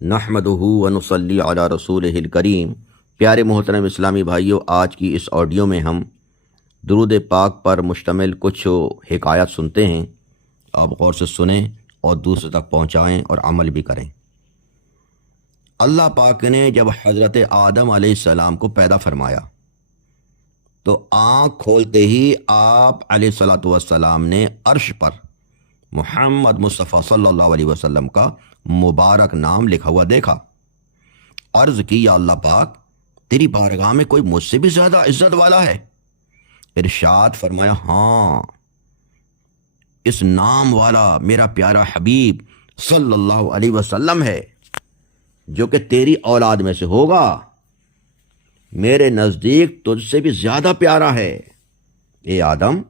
نحمدہ ونصلی علی رسولہ الکریم۔ پیارے محترم اسلامی بھائیوں، آج کی اس آڈیو میں ہم درود پاک پر مشتمل کچھ حکایات سنتے ہیں۔ آپ غور سے سنیں اور دوسرے تک پہنچائیں اور عمل بھی کریں۔ اللہ پاک نے جب حضرت آدم علیہ السلام کو پیدا فرمایا تو آنکھ کھولتے ہی آپ علیہ الصلاۃ والسلام نے عرش پر محمد مصطفیٰ صلی اللہ علیہ وسلم کا مبارک نام لکھا ہوا دیکھا۔ عرض کی، یا اللہ پاک، تیری بارگاہ میں کوئی مجھ سے بھی زیادہ عزت والا ہے؟ ارشاد فرمایا، ہاں، اس نام والا میرا پیارا حبیب صلی اللہ علیہ وسلم ہے، جو کہ تیری اولاد میں سے ہوگا، میرے نزدیک تجھ سے بھی زیادہ پیارا ہے۔ اے آدم،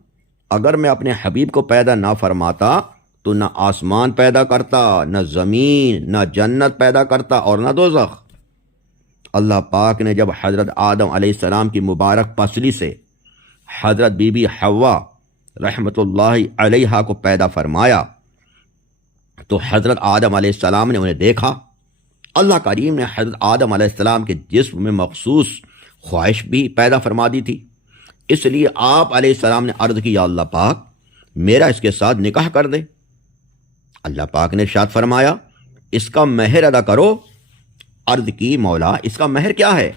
اگر میں اپنے حبیب کو پیدا نہ فرماتا تو نہ آسمان پیدا کرتا، نہ زمین، نہ جنت پیدا کرتا اور نہ دوزخ۔ اللہ پاک نے جب حضرت آدم علیہ السلام کی مبارک پسلی سے حضرت بی بی حوا رحمۃ اللہ علیہا کو پیدا فرمایا تو حضرت آدم علیہ السلام نے انہیں دیکھا۔ اللہ کریم نے حضرت آدم علیہ السلام کے جسم میں مخصوص خواہش بھی پیدا فرما دی تھی، اس لیے آپ علیہ السلام نے عرض کی، یا اللہ پاک، میرا اس کے ساتھ نکاح کر دے۔ اللہ پاک نے ارشاد فرمایا، اس کا مہر ادا کرو۔ عرض کی، مولا، اس کا مہر کیا ہے؟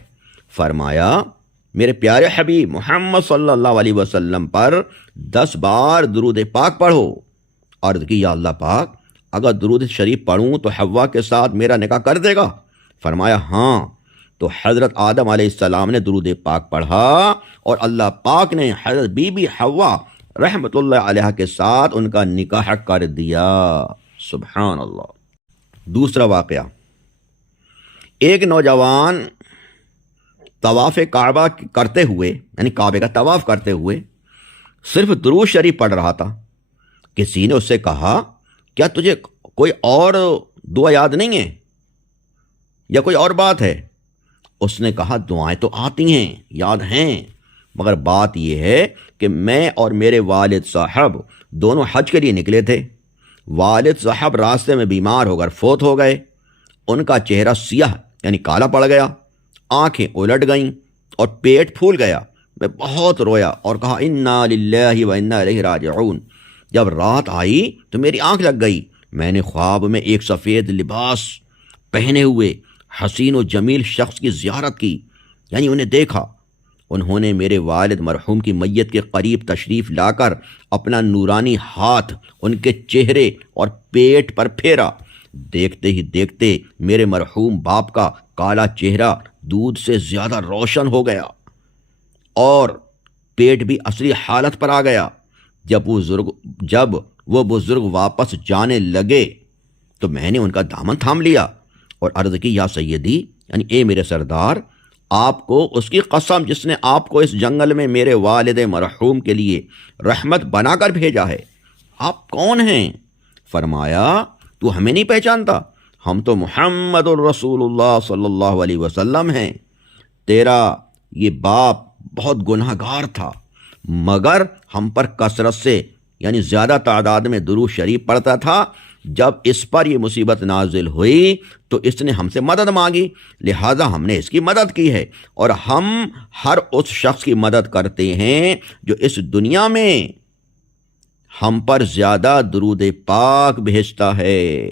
فرمایا، میرے پیارے حبیب محمد صلی اللہ علیہ وسلم پر 10 بار درود پاک پڑھو۔ عرض کی، یا اللہ پاک، اگر درود شریف پڑھوں تو حوا کے ساتھ میرا نکاح کر دے گا؟ فرمایا، ہاں۔ تو حضرت آدم علیہ السلام نے درود پاک پڑھا اور اللہ پاک نے حضرت بی بی حوا رحمۃ اللہ علیہ کے ساتھ ان کا نکاح کر دیا۔ سبحان اللہ۔ دوسرا واقعہ، ایک نوجوان طواف کعبہ کرتے ہوئے، یعنی کعبے کا طواف کرتے ہوئے صرف درود شریف پڑھ رہا تھا۔ کسی نے اس سے کہا، کیا تجھے کوئی اور دعا یاد نہیں ہے یا کوئی اور بات ہے؟ اس نے کہا، دعائیں تو آتی ہیں، یاد ہیں، مگر بات یہ ہے کہ میں اور میرے والد صاحب دونوں حج کے لیے نکلے تھے۔ والد صاحب راستے میں بیمار ہو کر فوت ہو گئے۔ ان کا چہرہ سیاہ یعنی کالا پڑ گیا، آنکھیں الٹ گئیں اور پیٹ پھول گیا۔ میں بہت رویا اور کہا، انا للہ و انا الیہ راجعون۔ جب رات آئی تو میری آنکھ لگ گئی۔ میں نے خواب میں ایک سفید لباس پہنے ہوئے حسین و جمیل شخص کی زیارت کی، یعنی انہیں دیکھا۔ انہوں نے میرے والد مرحوم کی میت کے قریب تشریف لا کر اپنا نورانی ہاتھ ان کے چہرے اور پیٹ پر پھیرا۔ دیکھتے ہی دیکھتے میرے مرحوم باپ کا کالا چہرہ دودھ سے زیادہ روشن ہو گیا اور پیٹ بھی اصلی حالت پر آ گیا۔ جب وہ بزرگ واپس جانے لگے تو میں نے ان کا دامن تھام لیا اور عرض کی، یا سیدی، یعنی اے میرے سردار، آپ کو اس کی قسم جس نے آپ کو اس جنگل میں میرے والد مرحوم کے لیے رحمت بنا کر بھیجا ہے، آپ کون ہیں؟ فرمایا، تو ہمیں نہیں پہچانتا؟ ہم تو محمد الرسول اللہ صلی اللہ علیہ وسلم ہیں۔ تیرا یہ باپ بہت گناہ گار تھا، مگر ہم پر کثرت سے یعنی زیادہ تعداد میں درود شریف پڑھتا تھا۔ جب اس پر یہ مصیبت نازل ہوئی تو اس نے ہم سے مدد مانگی، لہٰذا ہم نے اس کی مدد کی ہے، اور ہم ہر اس شخص کی مدد کرتے ہیں جو اس دنیا میں ہم پر زیادہ درود پاک بھیجتا ہے۔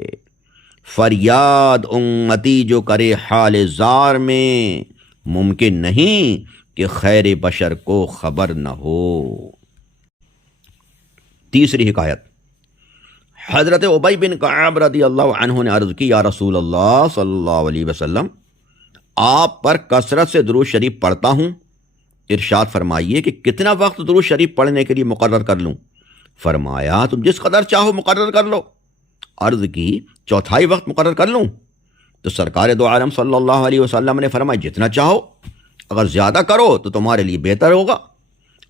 فریاد امتی جو کرے حال زار میں، ممکن نہیں کہ خیر بشر کو خبر نہ ہو۔ تیسری حکایت، حضرت ابی بن کعب رضی اللہ عنہ نے عرض کی، یا رسول اللہ صلی اللہ علیہ وسلم، آپ پر کثرت سے درود شریف پڑھتا ہوں، ارشاد فرمائیے کہ کتنا وقت درود شریف پڑھنے کے لیے مقرر کر لوں؟ فرمایا، تم جس قدر چاہو مقرر کر لو۔ عرض کی، 1/4 وقت مقرر کر لوں؟ تو سرکار دو عالم صلی اللہ علیہ وسلم نے فرمایا، جتنا چاہو، اگر زیادہ کرو تو تمہارے لیے بہتر ہوگا۔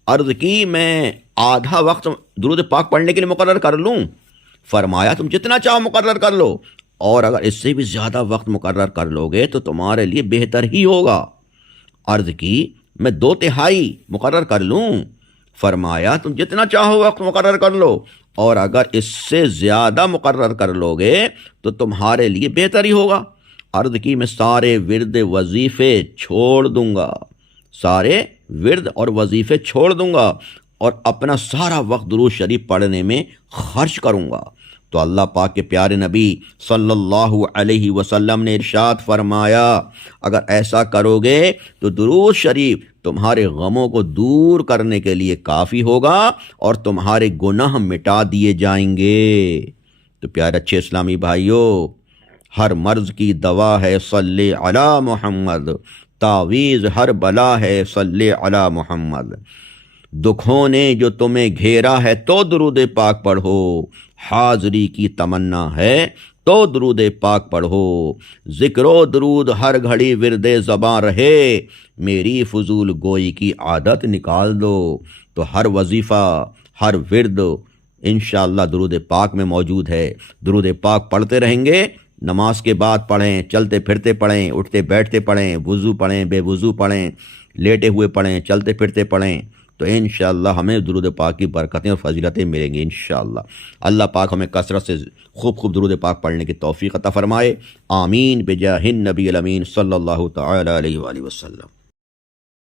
عرض کی، میں آدھا وقت درود پاک پڑھنے کے لیے مقرر کر لوں؟ فرمایا، تم جتنا چاہو مقرر کر لو، اور اگر اس سے بھی زیادہ وقت مقرر کر لو گے تو تمہارے لیے بہتر ہی ہوگا۔ عرض کی، میں 2/3 مقرر کر لوں؟ فرمایا، تم جتنا چاہو وقت مقرر کر لو، اور اگر اس سے زیادہ مقرر کر لو گے تو تمہارے لیے بہتر ہی ہوگا۔ عرض کی میں سارے ورد وظیفے چھوڑ دوں گا، سارے ورد اور وظیفے چھوڑ دوں گا اور اپنا سارا وقت درود شریف پڑھنے میں خرچ کروں گا۔ تو اللہ پاک کے پیارے نبی صلی اللہ علیہ وسلم نے ارشاد فرمایا اگر ایسا کرو گے تو درود شریف تمہارے غموں کو دور کرنے کے لیے کافی ہوگا اور تمہارے گناہ مٹا دیے جائیں گے۔ تو پیارے اچھے اسلامی بھائیوں، ہر مرض کی دوا ہے صلی علی محمد، تعویذ ہر بلا ہے صلی علی محمد۔ دکھوں نے جو تمہیں گھیرا ہے تو درود پاک پڑھو، حاضری کی تمنا ہے تو درود پاک پڑھو، ذکر و درود ہر گھڑی ورد زباں رہے، میری فضول گوئی کی عادت نکال دو۔ تو ہر وظیفہ، ہر ورد انشاءاللہ درود پاک میں موجود ہے۔ درود پاک پڑھتے رہیں گے، نماز کے بعد پڑھیں، چلتے پھرتے پڑھیں، اٹھتے بیٹھتے پڑھیں، وضو پڑھیں، بے وضو پڑھیں، لیٹے ہوئے پڑھیں، چلتے پھرتے پڑھیں، تو انشاءاللہ ہمیں درود پاک کی برکتیں اور فضیلتیں ملیں گی انشاءاللہ۔ اللہ پاک ہمیں کثرت سے خوب درود پاک پڑھنے کی توفیق عطا فرمائے، آمین بجاہ النبی الامین صلی اللہ تعالی علیہ وآلہ وسلم۔